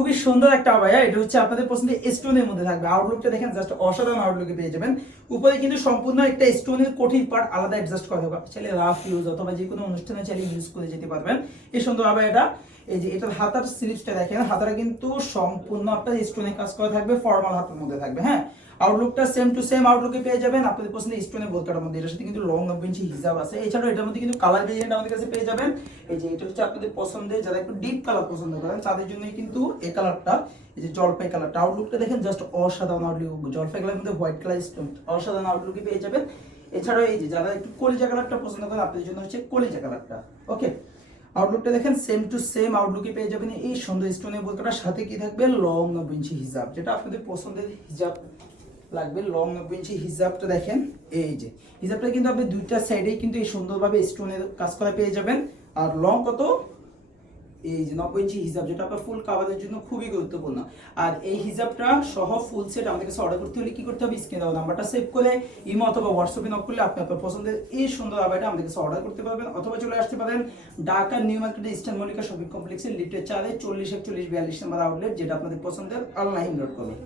খুবই সুন্দর একটা আবায়া এটা হচ্ছে আপনাদের পছন্দের স্টোনের মধ্যে থাকবে। আউটলুকটা দেখেন জাস্ট অসাধারণ আউটলুকে পেয়ে যাবেন। উপরে কিন্তু সম্পূর্ণ একটা স্টোনের কঠিন পার্ট আলাদা অ্যাডজাস্ট করা হবে চাইলে রাফ ইউজ অথবা যে কোনো অনুষ্ঠানে চাইলে ইউজ করে যেতে পারবেন। এই সুন্দর আবায়াটা এই যে এটার হাতার স্লিপসটা দেখেন, হাতাটা কিন্তু সম্পূর্ণ আপনার স্টোনে কাজ করা থাকবে ফর্মাল হাতের মধ্যে থাকবে হ্যাঁ? আউটলুকটা সেম টু সেম আউটলুকে পেয়ে যাবেন, আপনাদের পছন্দের স্টোনের বোলকাটার মধ্যে। এটার সাথে কিন্তু লং নব্বই ইঞ্চি হিসাব আছে। এছাড়াও এটার মধ্যে কিন্তু কালার ভেরিয়েন্ট আমাদের কাছে পেয়ে যাবেন। এই যে, এটা হচ্ছে আপনাদের পছন্দের, যারা একটু ডিপ কালার পছন্দ করেন, তাদের জন্যই কিন্তু এই কালারটা এই যে জলপাই কালারটা আউটলুকটা দেখেন জাস্ট অসাধারণ আউটলুক জলপাই কালার মধ্যে হোয়াইট কালার স্টোন অসাধারণ আউটলুকে পেয়ে যাবেন। এছাড়াও এই যে, যারা একটু কলিজা কালারটা পছন্দ করেন, আপনাদের জন্য হচ্ছে কলিজা কালারটা ওকে আউটলুকটা দেখেন সেম টু সেম আউটলুকে পেয়ে যাবেন। এই সুন্দর স্টোনের বোতলটার সাথে কি থাকবে? লং নব্বই ইঞ্চি হিজাব যেটা আপনাদের পছন্দের হিজাব লাগবে। লং নব্বই ইঞ্চি হিজাবটা দেখেন, এই যে। হিজাবটা কিন্তু আপনি দুইটা সাইডেই কিন্তু এই সুন্দরভাবে স্টোনের কাজ করা পেয়ে যাবেন। আর লং কত? এই যে নব্বই ইঞ্চি হিজাব, যেটা আপনার ফুল কাভারের জন্য খুবই গুরুত্বপূর্ণ। আর এই হিজাবটা সহ ফুল সেট আমাদের কাছে অর্ডার করতে হলে কি করতে হবে? স্ক্রিনে দেওয়া নাম্বারটা সেভ করে ইমো অথবা হোয়াটসঅ্যাপে নক করলে আপনি আপনার পছন্দের এই সুন্দর আবাইটা আমাদের কাছে অর্ডার করতে পারবেন। অথবা চলে আসতে পারেন ঢাকা, নিউ মার্কেটের ইস্টার্ন মল্লিকা শপিং কমপ্লেক্সের লিটার চারে চল্লিশ একচল্লিশ বিয়াল্লিশ নাম্বার আউটলেট যেটা আপনাদের পছন্দের অনলাইন ডট কমে